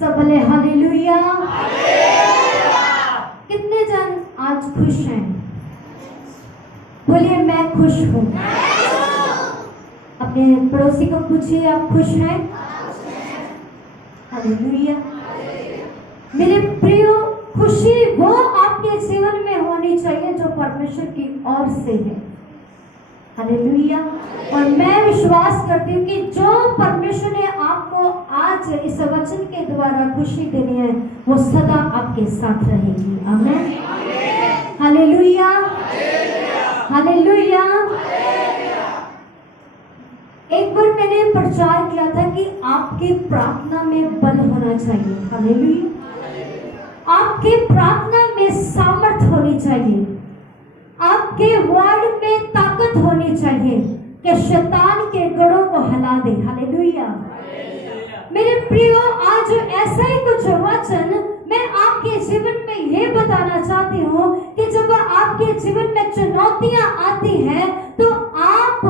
सब बोले हालेलुया। कितने जन आज खुश हैं? बोलिए मैं खुश हूँ। अपने पड़ोसी को पूछिए आप खुश हैं? हालेलुया। मेरे प्रियो, खुशी वो आपके जीवन में होनी चाहिए जो परमेश्वर की ओर से है। हालेलुया। और मैं विश्वास करती हूँ कि जो परमेश्वर ने आपको आज इस वचन के द्वारा खुशी देनी है वो सदा आपके साथ रहेगी। आमीन। हालेलुया। हालेलुया। एक बार मैंने प्रचार किया था कि आपकी प्रार्थना में बल होना चाहिए। हालेलुया। आपकी प्रार्थना में सामर्थ होनी चाहिए। आपके वर्ड में ताकत होनी चाहिए कि शैतान के गढ़ों को हिला दे। हालेलुया। मेरे प्रियो, आज ऐसा ही कुछ वचन मैं आपके जीवन में ये बताना चाहती हूँ कि जब आपके जीवन में चुनौतियां आती हैं तो आप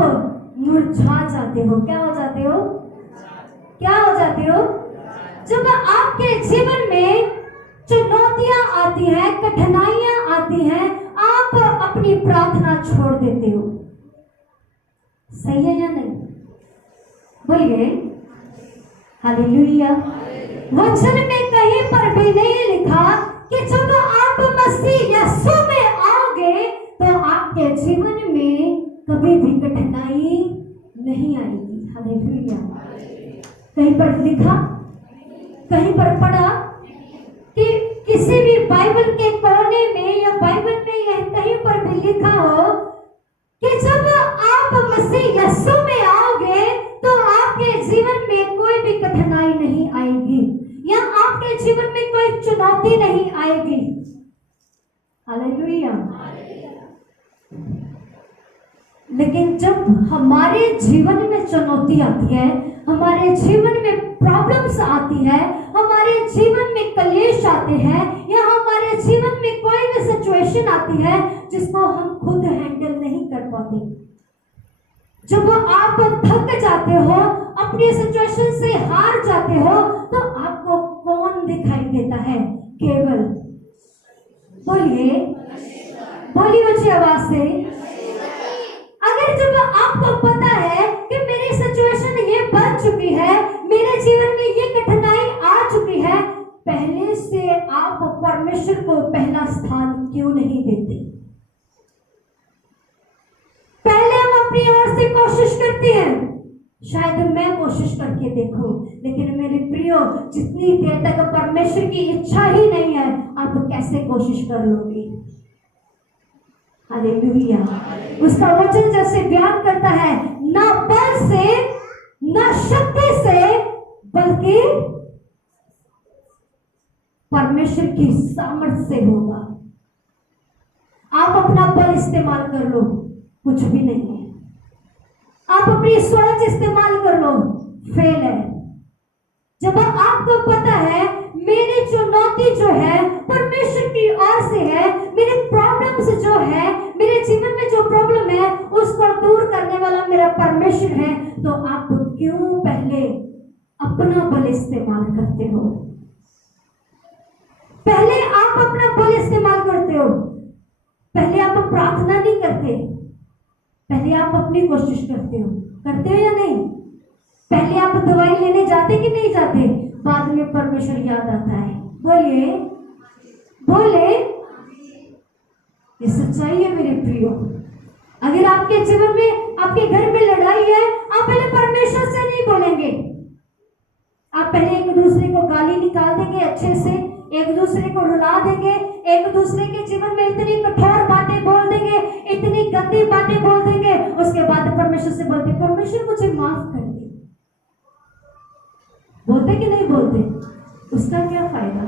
मुरझा जाते हो। क्या हो जाते हो? क्या हो जाते हो? जब आपके जीवन में चुनौतियां आती हैं, कठिनाइयां आती हैं, आप अपनी प्रार्थना छोड़ देते हो। सही है या नहीं? बोलिए हालेलुया। वचन में कहीं पर भी नहीं लिखा कि जब आप मसीह यीशु में आओगे तो आपके जीवन में कभी भी कठिनाई नहीं आएगी। हालेलुया। कहीं पर लिखा, कहीं पर पढ़ा कि किसी भी बाइबल के कोने में या बाइबल में या कहीं पर भी लिखा हो कि जब आप मसीह यीशु में आओगे तो आपके जीवन में कोई भी कठिनाई नहीं आएगी या आपके जीवन में कोई चुनौती नहीं आएगी। हालेलुया। लेकिन जब हमारे जीवन में चुनौती आती है, हमारे जीवन में प्रॉब्लम्स आती है, हमारे जीवन में कलेश आते हैं या हमारे जीवन में कोई भी सिचुएशन आती है जिसको हम खुद हैंडल नहीं कर पाते, जब आप थक जाते हो, अपनी सिचुएशन से हार जाते हो, तो आपको कौन दिखाई देता है? केवल बोलिए, बोलिए ऊंची आवाज से। अगर जब आपको पता है कि मेरी सिचुएशन ये बन चुकी है, मेरे जीवन में ये कठिनाई आ चुकी है, पहले से आप परमेश्वर को पहला स्थान क्यों नहीं देते? पहले हम अपनी ओर से कोशिश करते हैं, शायद मैं कोशिश करके देखूं, लेकिन मेरे प्रियो, जितनी देर तक परमेश्वर की इच्छा ही नहीं है, आप कैसे कोशिश कर लोगे? हालेलुया। उसका वचन जैसे बयान करता है, ना बल से ना शक्ति से बल्कि परमेश्वर की सामर्थ्य से होगा। आप अपना बल इस्तेमाल कर लो, कुछ भी नहीं है। आप अपनी सोच इस्तेमाल कर लो, फेल है। जब आपको पता है मेरी चुनौती जो है परमेश्वर की ओर से है, मेरे प्रॉब्लम्स जो है, मेरे जीवन में जो प्रॉब्लम है उसको दूर करने वाला मेरा परमेश्वर है, तो आप क्यों पहले अपना बल इस्तेमाल करते हो? पहले आप अपना बल इस्तेमाल करते हो, पहले आप प्रार्थना नहीं करते, पहले आप अपनी कोशिश करते हो या नहीं? पहले आप दवाई लेने जाते कि नहीं जाते? बाद में परमेश्वर याद आता है। बोलिए, बोले। ये सच्चाई है मेरे प्रियो। अगर आपके जीवन में, आपके घर में लड़ाई है, आप पहले परमेश्वर से नहीं बोलेंगे, आप पहले एक दूसरे को गाली निकाल देंगे, अच्छे से एक दूसरे को रुला देंगे, एक दूसरे के जीवन में इतनी कठोर बातें बोल देंगे, इतनी गंदी बातें बोल देंगे, उसके बाद परमेश्वर से बोलते, परमेश्वर मुझे माफ कर दे। बोलते कि नहीं बोलते? उसका क्या फायदा?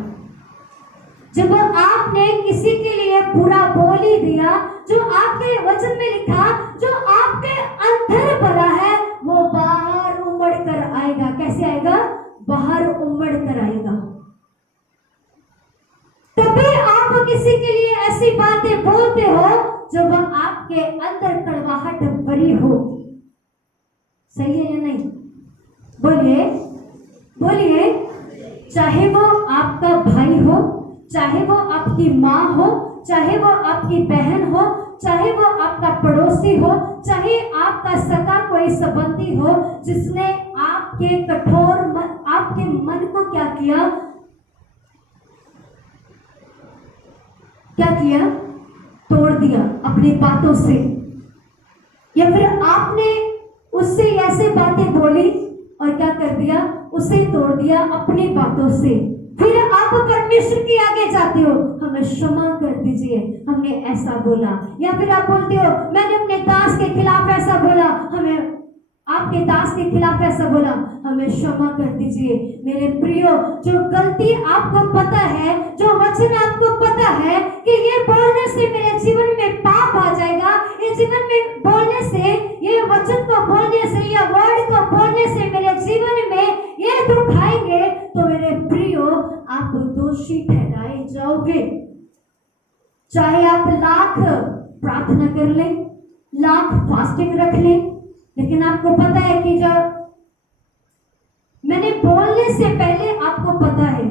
जब आपने किसी के लिए बुरा बोल ही दिया, जो आपके वचन में लिखा, जो आपके अंदर भरा है वो बाहर उमड़ कर आएगा। कैसे आएगा? बाहर उमड़ कर आएगा। तभी आप किसी के लिए ऐसी बातें बोलते हो जब आपके अंदर कड़वाहट भरी हो। सही है या नहीं? बोलिए, बोलिए। चाहे वो आपका भाई हो, चाहे वो आपकी माँ हो, चाहे वो आपकी बहन हो, चाहे वो आपका पड़ोसी हो, चाहे आपका सगा कोई संबंधी हो, जिसने आपके कठोर आपके मन को क्या किया, तोड़ दिया अपनी बातों से, या फिर आपने उससे ऐसे बातें बोली और क्या कर दिया, उसे तोड़ दिया अपनी बातों से। फिर आप परमेश्वर के आगे जाते हो, हमें क्षमा कर दीजिए, हमने ऐसा बोला। या फिर आप बोलते हो मैंने अपने दास के खिलाफ ऐसा बोला, हमें आपके दास के खिलाफ ऐसा बोला, हमें क्षमा कर दीजिए। मेरे प्रियो, जो गलती आपको पता है, जो वचन आपको पता है कि ये बोलने से मेरे जीवन में पाप आ जाएगा, ये जीवन में बोलने से, ये वचन को बोलने से या वर्ड को बोलने से मेरे जीवन में ये दुख आएंगे, तो मेरे प्रियो आप दोषी ठहराए जाओगे। चाहे आप लाख प्रार्थना कर ले, लाख फास्टिंग रख ले, लेकिन आपको पता है कि जब मैंने बोलने से पहले, आपको पता है,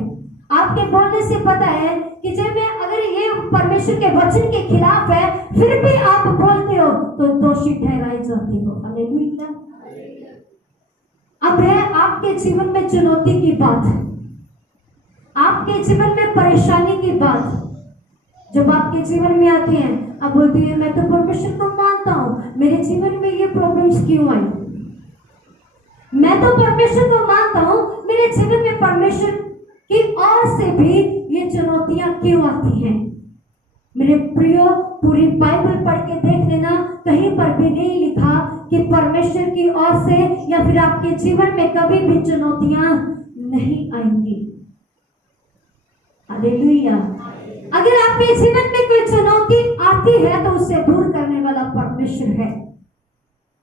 आपके बोलने से पता है कि जब मैं अगर ये परमेश्वर के वचन के खिलाफ है, फिर भी आप बोलते हो तो दोषी ठहराए जाते हो। हालेलुया। अब है आपके जीवन में चुनौती की बात, आपके जीवन में परेशानी की बात, जब आपके जीवन में आती है, आप बोलती है मैं तो परमेश्वर को मानता हूं, मेरे जीवन में ये प्रॉब्लम्स क्यों आई, मैं तो परमेश्वर को मानता हूं, मेरे जीवन में परमेश्वर की ओर से भी ये चुनौतियां क्यों आती हैं। मेरे प्रियो, पूरी बाइबल पढ़ के देख लेना, कहीं पर भी नहीं लिखा कि परमेश्वर की ओर से या फिर आपके जीवन में कभी भी चुनौतियां नहीं आएंगी। हालेलुया। अगर आपके जीवन में कोई चुनौती आती है तो उसे दूर करने वाला परमेश्वर है।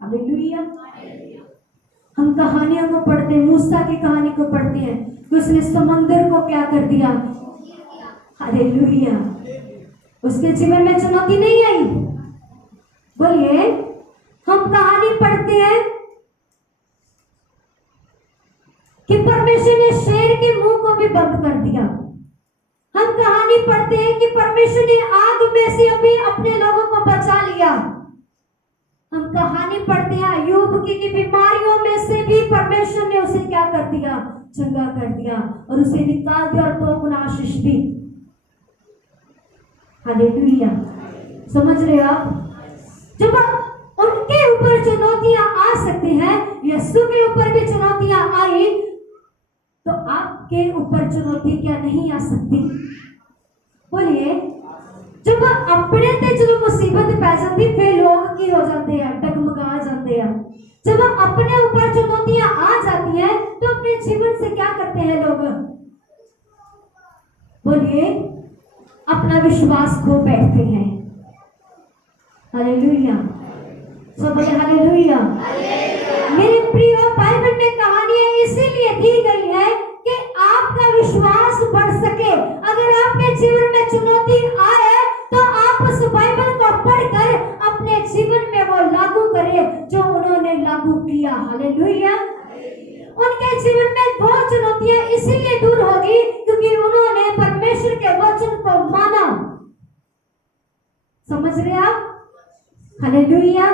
हालेलुया। हम कहानियों को पढ़ते हैं, मूसा की कहानी को पढ़ते हैं कि उसने समंदर को क्या कर दिया। हालेलुया। उसके जीवन में चुनौती नहीं आई। बोलिए, हम कहानी पढ़ते हैं कि परमेश्वर ने शेर के मुंह को भी बंद कर दिया। हम कहानी पढ़ते हैं कि परमेश्वर ने आग में से अभी अपने लोगों को बचा लिया। हम कहानी पढ़ते हैं अय्यूब की बीमारियों में से भी परमेश्वर ने उसे क्या कर दिया, चंगा कर दिया और उसे निकाल दिया और 2 गुना आशीष दी। हालेलुया। समझ रहे हो आप? जब उनके ऊपर चुनौतियां आ सकती हैं, यीशु के ऊपर भी चुनौतियां आई, तो आपके ऊपर चुनौती क्या नहीं आ सकती? बोलिए। जब अपने ते जो मुसीबत पै जाती, फिर लोग की हो जाते हैं, डगमगा जाते हैं। जब अपने ऊपर चुनौतियां आ जाती हैं, तो अपने जीवन से क्या करते हैं लोग? बोलिए, अपना विश्वास खो बैठते हैं। हालेलुया। सब बोले हालेलुया। मेरे प्रियो, बाइबल में कहानियां इसीलिए दी गई है कि आपका विश्वास बढ़ सके। अगर आपके जीवन में चुनौती आए तो आप उस बाइबल को पढ़कर अपने जीवन में वो लागू करें जो उन्होंने लागू किया। हालेलुया। उनके जीवन में वो चुनौतियां इसीलिए दूर होगी क्योंकि उन्होंने परमेश्वर के वचन को माना। समझ रहे आप? हालेलुया।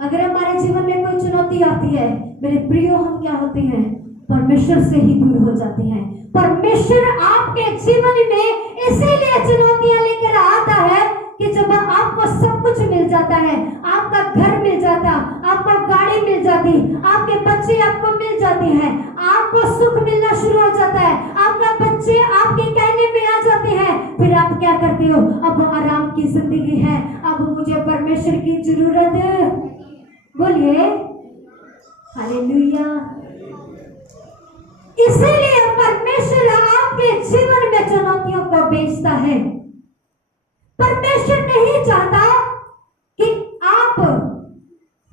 अगर हमारे जीवन में कोई चुनौती आती है, मेरे प्रियो, हम क्या होते हैं? परमेश्वर से ही दूर हो जाते हैं। परमेश्वर आपके जीवन में इसीलिए चुनौतियां लेकर आता है कि जब आपको सब कुछ मिल जाता है, आपका घर मिल जाता, आपको गाड़ी मिल जाती, आपके बच्चे आपको मिल जाते हैं, आपको सुख मिलना शुरू हो जाता है, आपका बच्चे आपके कहने में आ जाते हैं, फिर आप क्या करते हो? अब आराम की जिंदगी है, अब मुझे परमेश्वर की जरूरत है। बोलिए हालेलुया। इसीलिए परमेश्वर आपके जीवन में चुनौतियों को भेजता है। परमेश्वर नहीं चाहता कि आप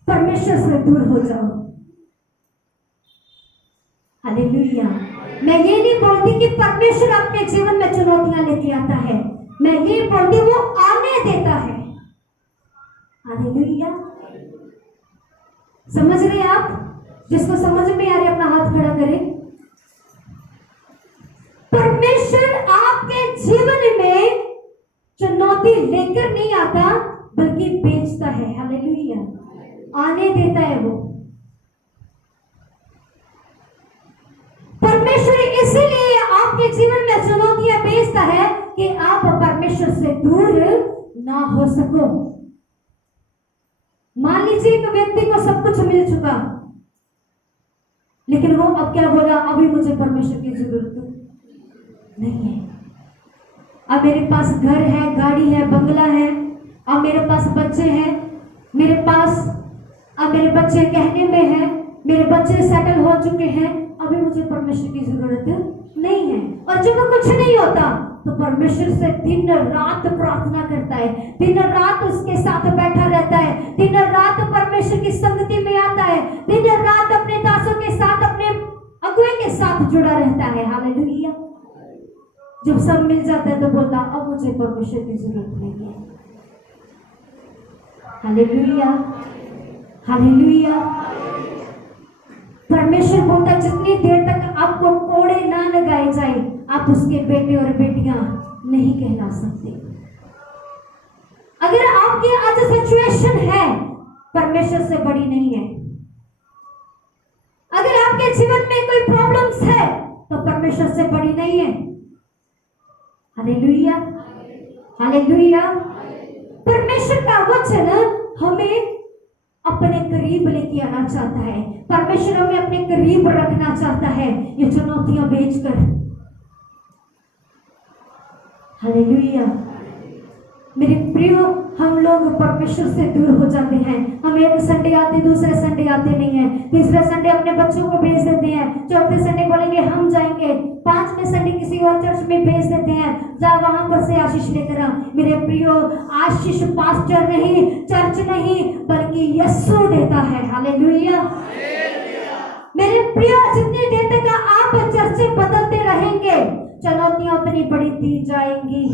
परमेश्वर से दूर हो जाओ। हालेलुया। मैं ये नहीं बोलती कि परमेश्वर आपके जीवन में चुनौतियां लेके आता है, मैं ये बोलती वो आने देता है। हालेलुया। समझ रहे आप? जिसको समझ में आ रही अपना हाथ खड़ा करें। जीवन में चुनौती लेकर नहीं आता बल्कि बेचता है। हालेलुया, आने देता है वो। परमेश्वर इसीलिए आपके जीवन में चुनौतियां भेजता है कि आप परमेश्वर से दूर ना हो सको। मान लीजिए एक व्यक्ति को सब कुछ मिल चुका, लेकिन वो अब क्या बोला, अभी मुझे परमेश्वर की जरूरत नहीं है। अब मेरे पास घर है, गाड़ी है, बंगला है, अब मेरे पास बच्चे हैं, मेरे पास अब मेरे बच्चे कहने में है, मेरे बच्चे सेटल हो चुके हैं, अभी मुझे परमेश्वर की जरूरत नहीं है। और जब वो कुछ नहीं होता तो परमेश्वर से दिन रात प्रार्थना करता है, दिन रात उसके साथ बैठा रहता है, दिन रात परमेश्वर की संगति में आता है, दिन रात अपने दासों के साथ, अपने अगुए के साथ जुड़ा रहता है। हालेलुया। जब सब मिल जाता है तो बोलता अब मुझे परमेश्वर की जरूरत नहीं है। Hallelujah, hallelujah. परमेश्वर बोलता जितनी देर तक आपको कोड़े ना लगाए जाए आप उसके बेटे और बेटियां नहीं कहला सकते। अगर आपकी आज सिचुएशन है परमेश्वर से बड़ी नहीं है। अगर आपके जीवन में कोई प्रॉब्लम्स है तो परमेश्वर से बड़ी नहीं है। Hallelujah, hallelujah. परमेश्वर का वचन हमें अपने करीब लेके आना चाहता है, परमेश्वर हमें अपने करीब रखना चाहता है ये चुनौतियां भेजकर। हालेलुया। मेरे प्रियो, हम लोग परमेश्वर से दूर हो जाते हैं। हम एक संडे आते, दूसरे संडे आते नहीं है, तीसरे संडे अपने बच्चों को भेज देते हैं, चौथे संडे बोलेंगे हम जाएंगे, पांचवें संडे किसी और चर्च में भेज देते हैं, जा वहां पर से आशीष लेकर आ। मेरे प्रियो, आशीष पास्टर नहीं, चर्च नहीं, बल्कि यीशु देता है। हालेलुया। मेरे प्रियो, जितनी देर तक आप चर्च बदलते रहेंगे चुनौतियां उतनी बड़ी दी जाएंगी।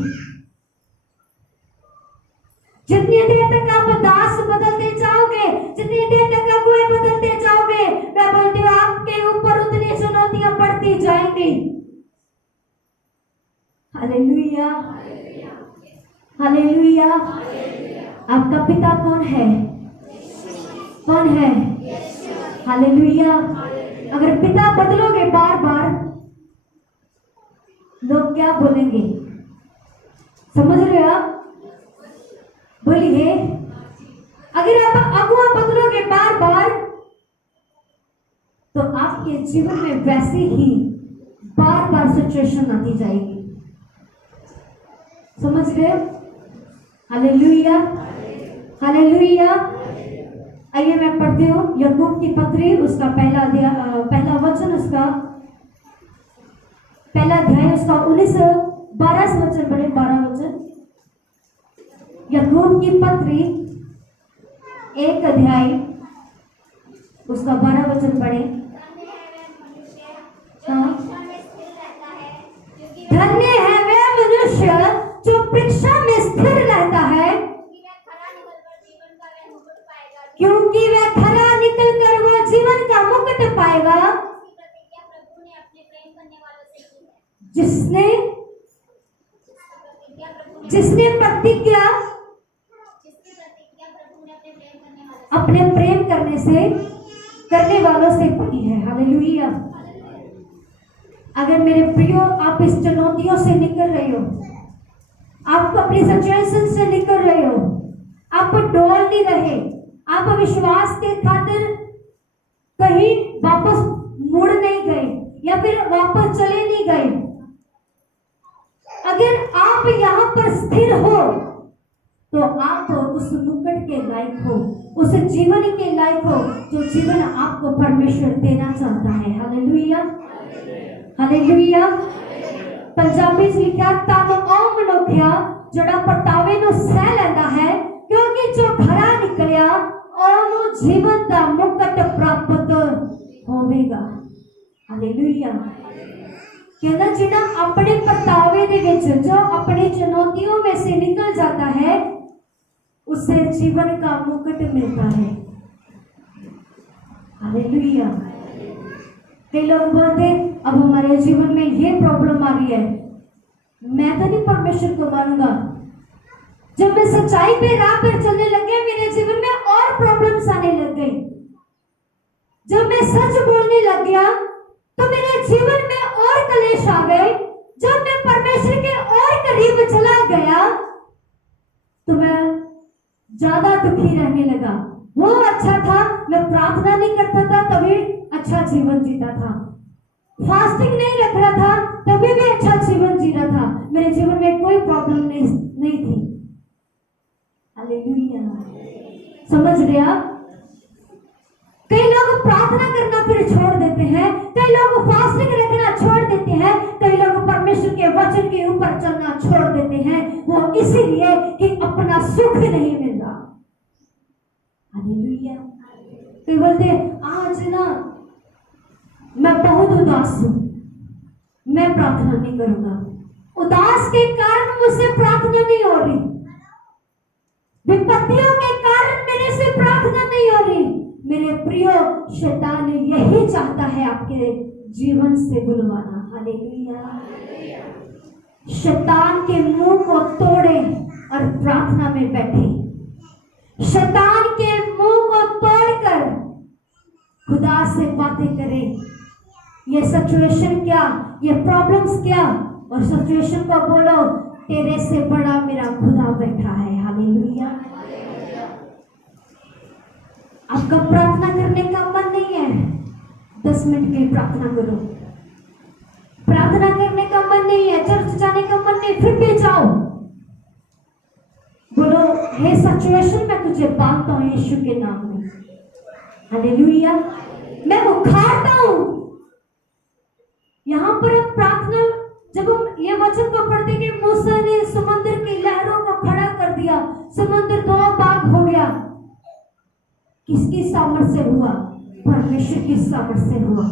जितनी देर तक आप दास बदलते जाओगे, जितनी देर तक अगुए बदलते जाओगे, मैं बोलती हूँ आपके ऊपर उतनी चुनौतियां बढ़ती जाएंगी। Hallelujah, hallelujah. आपका पिता कौन है? कौन है? हालेलुया। अगर पिता बदलोगे बार बार लोग क्या बोलेंगे? समझ रहे हो आप? बोलिए। अगर आप अगुआ बदलोगे बार बार तो आपके जीवन में वैसे ही बार बार सिचुएशन आती जाएगी। समझ रहे? Hallelujah, hallelujah. आइए मैं पढ़ती हूँ याकूब की पत्री, उसका पहला वचन, उसका पहला अध्याय, उसका 12 वचन पढ़े, 12 वचन। याकूब की पत्री 1 अध्याय उसका 12 वचन पढ़े। धन्य है वह मनुष्य जो परीक्षा में स्थिर रहता है, क्योंकि वह खरा निकल कर वो जीवन का मुकुट पाएगा। जिसने प्रतिज्ञा अपने प्रेम करने वालों से बनी है। हालेलुया। अगर मेरे प्रियो आप इस चुनौतियों से निकल रहे हो, आप अपनी सिचुएशन से निकल रहे हो, आप डोल नहीं रहे, आप विश्वास के खातिर कहीं वापस मुड़ नहीं गए या फिर वापस चले नहीं गए, अगर आप यहाँ पर स्थिर हो तो आप उस मुकुट के लायक हो, उस जीवन के लायक हो जो जीवन आपको परमेश्वर देना चाहता है। Hallelujah, hallelujah. पंजाबी च लिखा तब ओ मनुष्या जड़ा पटावे नु सह लेंदा है, क्योंकि जो खरा निकलिया ओनू जीवन का मुकुट प्राप्त होवेगा। हालेलुया। कहना जिना अपने पटावे दे विच, जो अपनी चुनौतियों में से निकल जाता है, उसे जीवन का मुकुट मिलता है। हालेलुया। कई लोग बोलते अब हमारे जीवन में ये प्रॉब्लम आ रही है, मैं तो नहीं परमेश्वर को मानूंगा। जब मैं सच्चाई पे राह पर चलने लग गया, मेरे जीवन में और प्रॉब्लम्स आने लग गई। जब मैं सच बोलने लग गया तो मेरे जीवन में और कलेश आ गए। जब मैं परमेश्वर के और करीब चला गया तो मैं ज्यादा दुखी रहने लगा। वो अच्छा था, मैं प्रार्थना नहीं करता था तभी अच्छा जीवन जीता था, फास्टिंग नहीं रख रहा था तभी भी अच्छा जीवन जी रहा था, मेरे जीवन में कोई प्रॉब्लम नहीं थी। हालेलुया, समझ रहे आप? कई लोग प्रार्थना करना फिर छोड़ देते हैं, कई लोग फास्टिंग रखना छोड़ देते हैं, कई लोग परमेश्वर के वचन के ऊपर चलना छोड़ देते हैं, वो इसीलिए कि अपना सुख नहीं मिल रहा। हालेलुया। कई बोलते आज ना मैं बहुत उदास हूं, मैं प्रार्थना नहीं करूंगा। उदास के कारण मुझसे प्रार्थना नहीं हो रही, विपत्तियों के कारण मेरे से प्रार्थना नहीं हो रही। मेरे प्रियो, शैतान यही चाहता है आपके जीवन से बुलवाना। हालेलुया। शैतान के मुंह को तोड़े और प्रार्थना में बैठे। शैतान के मुंह को तोड़कर खुदा से बातें करें। ये सिचुएशन क्या, ये प्रॉब्लम्स क्या, और सिचुएशन को बोलो तेरे से बड़ा मेरा खुदा बैठा है। हालेलुया। आपका प्रार्थना करने का मन नहीं है, 10 मिनट के लिए प्रार्थना करो। प्रार्थना करने का मन नहीं है, चर्च जाने का मन नहीं, फिर भी जाओ। बोलो हे सिचुएशन मैं तुझे बांधता हूं यीशु के नाम में। हालेलुया। मैं उखाड़ता हूं। यहां पर हम प्रार्थना, जब हम ये वचन को पढ़ते कि मूसा ने समुद्र की लहरों को खड़ा कर दिया, समुद्र 2 भाग हो गया, किसकी सामर्थ से हुआ? परमेश्वर की सामर्थ से हुआ।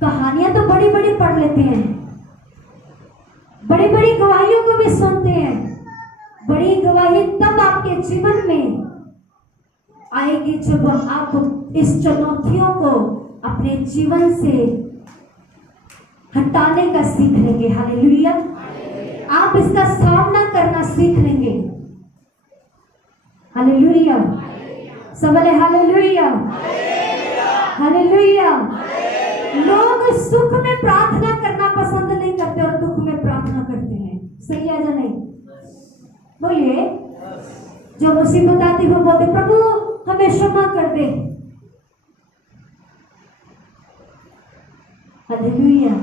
कहानियां तो बड़ी बड़ी पढ़ लेते हैं, बड़ी बड़ी गवाहियों को भी सुनते हैं। बड़ी गवाही तब आपके जीवन में आएगी जब आप इस चुनौतियों को अपने जीवन से हटाने का सीख लेंगे। हालेलुया। आप इसका सामना करना सीख लेंगे। हालेलुया। सबले हालेलुया। हालेलुया। लोग सुख में प्रार्थना करना पसंद नहीं करते और दुख में प्रार्थना करते हैं। सही है या नहीं? बोलिए। जब मुसीबत आती है बोलते प्रभु हमें क्षमा कर दे। हालेलुया।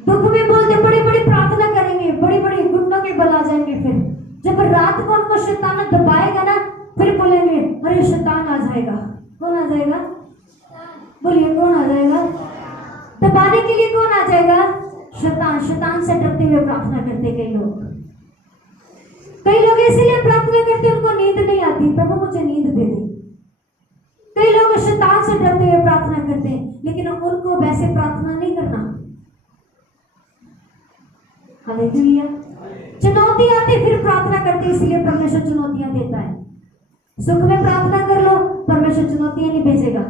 दुख में बोलते बड़ी बड़ी प्रार्थना करेंगे, बड़ी बड़ी घुटनों के बल आ जाएंगे। फिर जब रात को उनको शैतान दबाएगा ना, फिर बोलेंगे अरे शैतान आ जाएगा। कौन आ जाएगा? बोलिए कौन आ जाएगा? दबाने के लिए कौन आ जाएगा? शैतान। शैतान से डरते हुए प्रार्थना करते कई लोग। कई लोग इसीलिए प्रार्थना करते उनको नींद नहीं आती, प्रभु मुझे नींद दे दे। कई लोग शैतान से डरते हुए प्रार्थना करते हैं, लेकिन उनको वैसे प्रार्थना नहीं करना। हालेलुया। चुनौती आती फिर प्रार्थना करते, इसीलिए परमेश्वर चुनौतियां देता है। सुख में प्रार्थना कर लो, परमेश्वर चुनौतियां नहीं भेजेगा।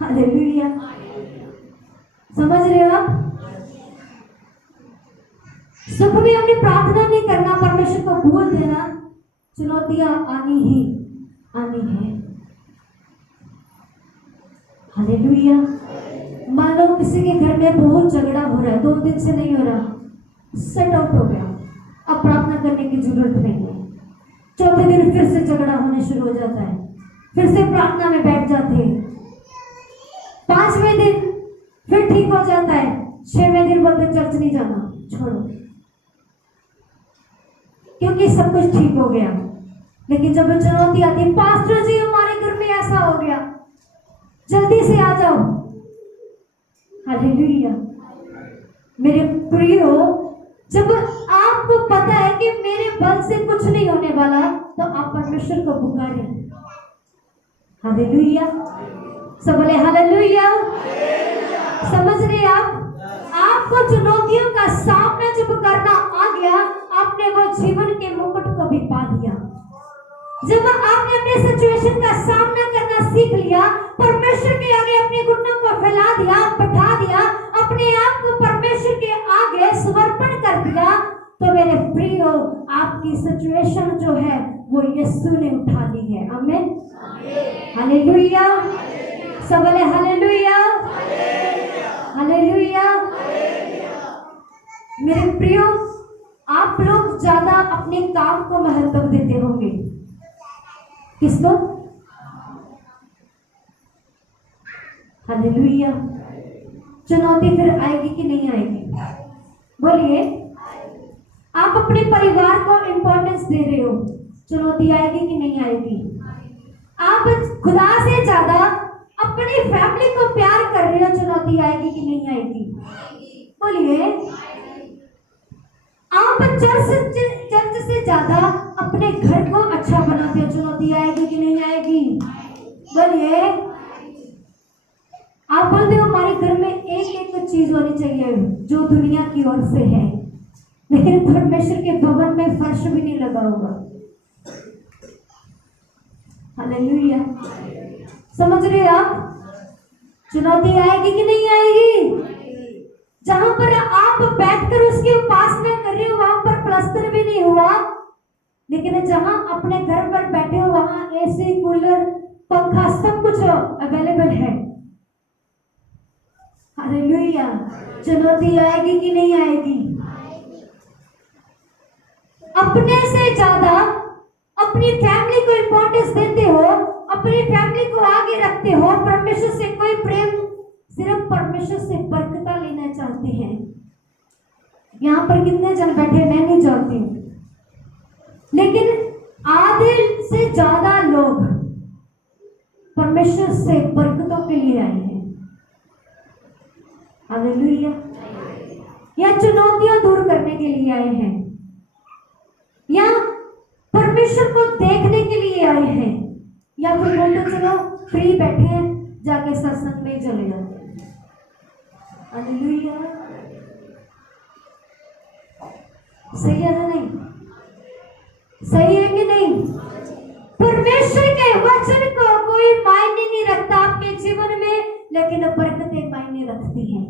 हालेलुया। समझ रहे हो आप? सुख में हमने प्रार्थना नहीं करना, परमेश्वर को भूल देना, चुनौतियां आनी ही आनी है। हालेलुया। मान लो किसी के घर में बहुत झगड़ा हो रहा है, 2 दिन से नहीं हो रहा, सेट आउट हो गया, अब प्रार्थना करने की जरूरत नहीं है। 4थे दिन फिर से झगड़ा होने शुरू हो जाता है, फिर से प्रार्थना में बैठ जाते हैं। 5वें दिन फिर ठीक हो जाता है, 6वें दिन बोलते चर्च नहीं जाना, छोड़ो, क्योंकि सब कुछ ठीक हो गया। लेकिन जब चुनौती आती, पास्टर जी हमारे घर में ऐसा हो गया, जल्दी से आ जाओ। हालेलुया। मेरे प्रियो, जब आपको पता है कि मेरे बल से कुछ नहीं होने वाला, तो आप परमेश्वर को पुकारें। हालेलुया। सब बोले हालेलुया। समझ रहे आप? आपको चुनौतियों का सामना जब करना आ गया, आपने वो जीवन के मुकुट को भी पा दिया। जब आपने अपने सिचुएशन का सामना करना सीख लिया, परमेश्वर के आगे अपने घुटनों को आपकी सिचुएशन जो है वो यीशु ने उठा ली है। आमीन, हालेलुया। सब बोले हालेलुया, हालेलुया। मेरे प्रियो, आप लोग ज्यादा अपने काम को महत्व देते होंगे। किसको? हालेलुया। चुनौती फिर आएगी कि नहीं आएगी? बोलिए। आप अपने परिवार को इंपॉर्टेंस दे रहे हो, चुनौती आएगी कि नहीं आएगी? आप खुदा से ज्यादा अपनी फैमिली को प्यार कर रहे हो, चुनौती आएगी कि नहीं आएगी? बोलिए। आप चर्च से ज्यादा अपने घर को अच्छा बनाते हो, चुनौती आएगी कि नहीं आएगी? बोलिए। आप बोलते हो हमारे घर में एक एक चीज होनी चाहिए जो दुनिया की ओर से है, लेकिन परमेश्वर के भवन में फर्श भी नहीं लगा होगा। हालेलुया। समझ रहे आप? चुनौती आएगी कि नहीं आएगी? जहां पर आप बैठकर उसकी उपासना कर रहे हो वहां पर प्लास्टर भी नहीं हुआ, लेकिन जहां अपने घर पर बैठे हो वहां एसी, कूलर, पंखा सब कुछ अवेलेबल है। हालेलुया। चुनौती आएगी कि नहीं आएगी? अपने से ज्यादा अपनी फैमिली को इंपॉर्टेंस देते हो, अपनी फैमिली को आगे रखते हो। परमेश्वर से कोई प्रेम, सिर्फ परमेश्वर से बरकता लेना चाहते हैं। यहाँ पर कितने जन बैठे मैं नहीं जानती, लेकिन आधे से ज्यादा लोग परमेश्वर से बरकतों के लिए आए हैं। हालेलुया। या चुनौतियां दूर करने के लिए आए हैं, या परमेश्वर को देखने के लिए आए हैं, या फिर बोलते चलो फ्री बैठे हैं जाके सत्संग में चले जाते हैं। हालेलुया। सही है ना? नहीं सही है कि नहीं? परमेश्वर के वचन को कोई मायने नहीं रखता आपके जीवन में, लेकिन बरकतें मायने रखती हैं।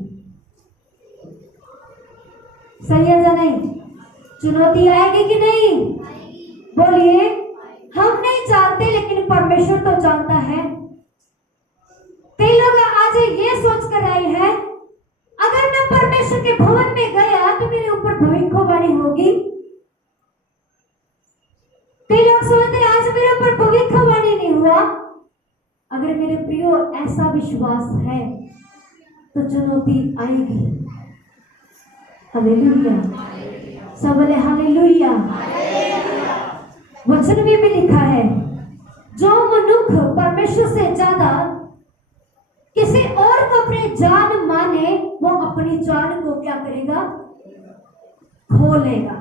सही है या नहीं? चुनौती आएगी कि नहीं? बोलिए। हम नहीं जानते, लेकिन परमेश्वर तो जानता है। कई लोग आज ये सोच कर आए हैं अगर मैं परमेश्वर के भवन में गया तो मेरे ऊपर भविष्यवाणी होगी। कई लोग सोचते हैं आज मेरे ऊपर भविष्यवाणी नहीं हुआ। अगर मेरे प्रियो ऐसा विश्वास है तो चुनौती आएगी। हालेलुया। सब बोले हालेलुया। वचन में भी लिखा है जो मनुष्य परमेश्वर से ज्यादा किसी और को अपनी जान माने, वो अपनी जान को क्या करेगा? खो लेगा।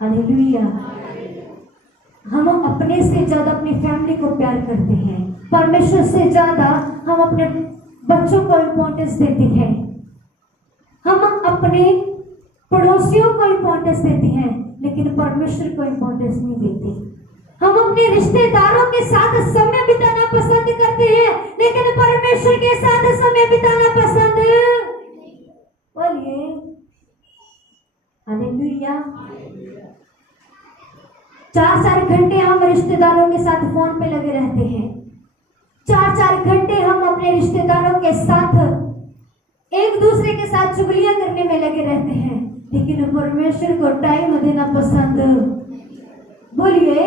हालेलुया। हम अपने से ज्यादा अपनी फैमिली को प्यार करते हैं, परमेश्वर से ज्यादा हम अपने बच्चों को इंपॉर्टेंस देते हैं, हम अपने पड़ोसियों को इंपॉर्टेंस देते हैं, लेकिन परमेश्वर को इंपॉर्टेंस नहीं देते। हम अपने रिश्तेदारों के साथ समय बिताना पसंद करते हैं, लेकिन परमेश्वर के साथ समय बिताना पसंद। बोलिए। हालेलुया। 4-4 घंटे हम रिश्तेदारों के साथ फोन पे लगे रहते हैं, 4-4 घंटे हम अपने रिश्तेदारों के साथ एक दूसरे के साथ चुगलियां करने में लगे रहते हैं, लेकिन परमेश्वर को टाइम देना पसंद। बोलिए।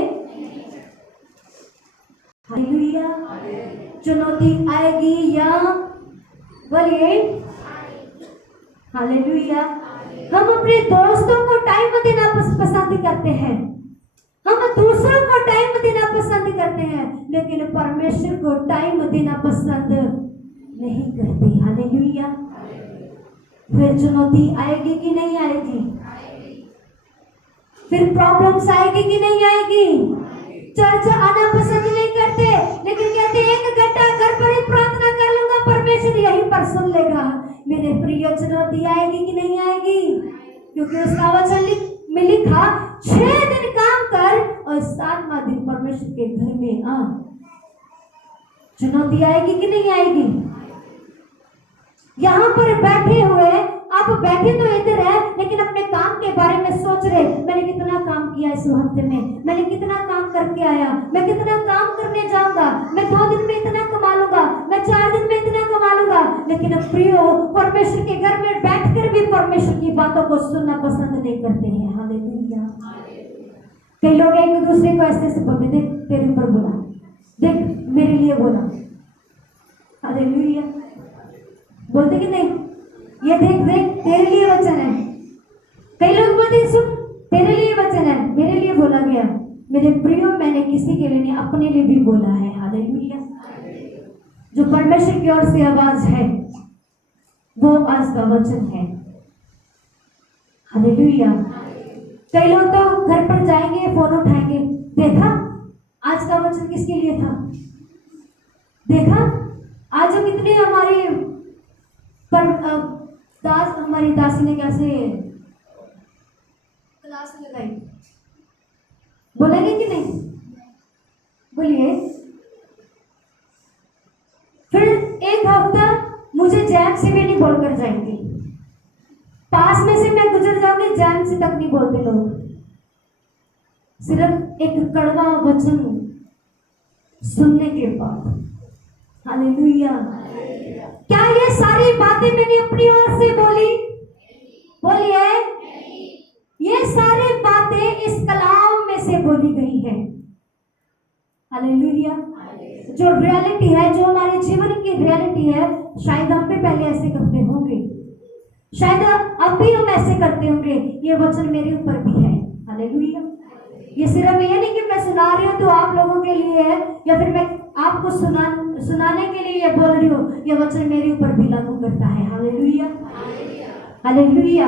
हालेलुया। चुनौती आएगी या? बोलिए। हालेलुया। हम अपने दोस्तों को टाइम देना पसंद करते हैं, हम दूसरों को टाइम देना पसंद करते हैं, लेकिन परमेश्वर को टाइम देना पसंद नहीं करते। हालेलुया। फिर चुनौती आएगी कि नहीं आएगी? फिर प्रॉब्लम्स आएगी कि नहीं आएगी? चर्च आना पसंद नहीं करते, लेकिन कहते 1 घंटा घर पर ही प्रार्थना कर लूंगा, परमेश्वर यहीं पर सुन लेगा। मेरे प्रिय, चुनौती आएगी कि नहीं आएगी? क्योंकि उसका वचन में लिखा 6 दिन काम कर और 7वां दिन परमेश्वर के घर में आ। चुनौती आएगी कि नहीं आएगी? यहाँ पर बैठे हुए आप आप बैठे तो इधर है लेकिन अपने काम के बारे में सोच रहे, मैंने कितना काम किया इस हफ्ते में, मैंने कितना काम करके आया, मैं कितना काम करने जाऊंगा, मैं 2 दिन में इतना कमा लूंगा, मैं 4 दिन में इतना कमा लूंगा। लेकिन प्रियो, परमेश्वर के घर में बैठकर भी परमेश्वर की बातों को सुनना पसंद नहीं करते हैं। हालेलुया। कई लोग एक दूसरे को ऐसे ऐसे बोलते, देख तेरे ऊपर बोला, देख मेरे लिए बोला। हालेलुया। बोलते कि नहीं, ये देख देख तेरे लिए वचन है। कई लोग बोलते सुन तेरे लिए वचन है, मेरे लिए बोला गया। मेरे प्रियो, मैंने किसी के लिए नहीं, अपने लिए भी बोला है। हालेलुया। जो परमेश्वर की ओर से आवाज है वो आज का वचन है। हालेलुया। कई लोग तो घर पर जाएंगे, फोन उठाएंगे, देखा आज का वचन किसके लिए था, देखा आज जो कितनी हमारी हमारी दासी ने कैसे क्लास लगाई, बोलेंगे कि नहीं, बोलिए। फिर एक हफ्ता मुझे जैन से भी नहीं बोलकर जाएंगे, पास में से मैं गुजर जाऊंगी, जैन से तक नहीं बोलते लोग। सिर्फ एक कड़वा वचन सुनने के बाद। हालेलुया। क्या ये सारी बातें मैंने अपनी ओर से बोली? बोलिए। ये सारी बातें इस कलाम में से बोली गई है। हालेलुया। जो रियलिटी है, जो हमारे जीवन की रियलिटी है, शायद हम भी पहले ऐसे करते होंगे, शायद अब भी हम ऐसे करते होंगे। ये वचन मेरे ऊपर भी है। हालेलुया। ये सिर्फ ये नहीं कि मैं सुना रही हूँ तो आप लोगों के लिए है, या फिर मैं आपको सुनाने के लिए ये बोल रही हूँ, ये वचन मेरे ऊपर भी लागू करता है। हालेलुया। हालेलुया।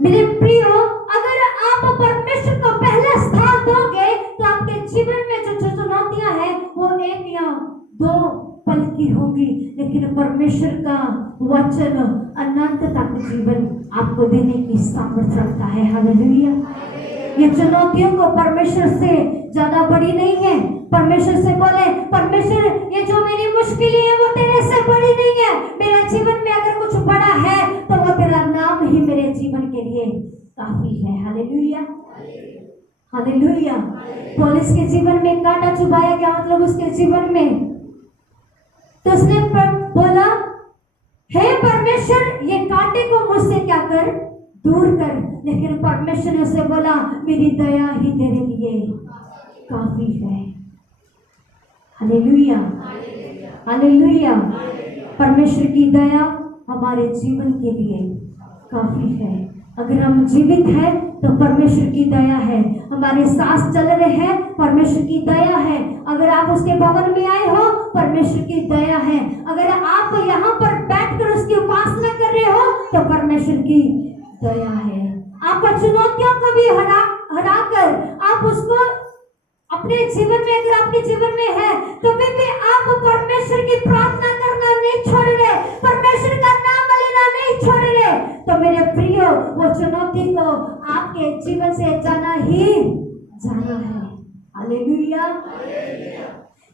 मेरे प्रियो, अगर आप परमेश्वर को पहला स्थान दोगे तो आपके जीवन में जो चुनौतियां हैं वो 1 या 2 पल की होगी, लेकिन परमेश्वर का वचन अनंत तक जीवन आपको देने की सामर्थ्य रखता है। हालेलुया। ये चुनौतियों को परमेश्वर से ज्यादा बड़ी नहीं है। परमेश्वर से बोले, परमेश्वर ये जो मेरी मुश्किलें हैं वो तेरे से बड़ी नहीं है। मेरे जीवन में अगर कुछ बड़ा है तो वो तेरा नाम ही मेरे जीवन के लिए काफी है। हालेलुया। हालेलुया। पौलुस के जीवन में कांटा चुभाया गया, मतलब उसके जीवन में, तो उसने बोला, हे परमेश्वर ये कांटे को मुझसे क्या कर, दूर कर। लेकिन परमेश्वर ने उसे बोला, मेरी दया ही तेरे लिए काफी है। हालेलुया। हालेलुया। परमेश्वर की दया हमारे जीवन के लिए काफी है। अगर हम जीवित हैं तो परमेश्वर की दया है, हमारे सांस चल रहे हैं, परमेश्वर की दया है। अगर आप उसके भवन में आए हो, परमेश्वर की दया है। अगर आप यहाँ पर बैठकर उसकी उपासना कर रहे हो तो परमेश्वर की दया है। आप चुनौतियों को भी हरा कर आप उसको अपने जीवन में, अगर आपके जीवन में है तो भी आप परमेश्वर की प्रार्थना करना नहीं छोड़ रहे, परमेश्वर का नाम लेना नहीं छोड़ रहे, तो मेरे प्रियो वो चुनौती को आपके जीवन से जाना ही जाना है। हालेलुया।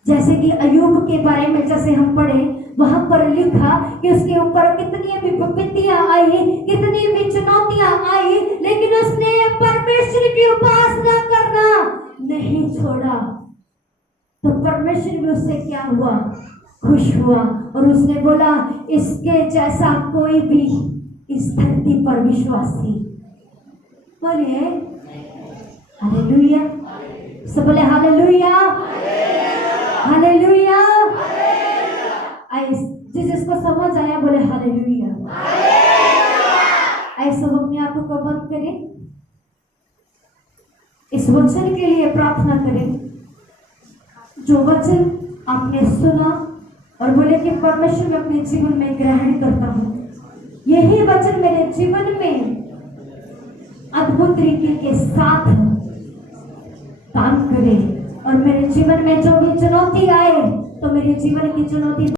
जैसे कि अय्यूब के बारे में जैसे हम पढ़े, वहां पर लिखा कि उसके ऊपर कितनी भी विपत्तियां आई, कितनी भी चुनौतियां आई, लेकिन उसने परमेश्वर की उपासना करना नहीं छोड़ा। तो परमेश्वर भी उससे क्या हुआ, खुश हुआ, और उसने बोला, इसके जैसा कोई भी इस धरती पर विश्वासी, बोलिए हालेलुया। सब बोले हालेलुया। हालेलुया। जिसको समझ आया बोले हालेलुया। आइए सब अपने आंखों को बंद करें, इस वचन के लिए प्रार्थना करें जो वचन आपने सुना और बोले कि परमेश्वर मैं अपने जीवन में ग्रहण करता हूँ। यही वचन मेरे जीवन में अद्भुत तरीके के साथ काम करे, और मेरे जीवन में जो भी चुनौती आए तो मेरे जीवन की चुनौती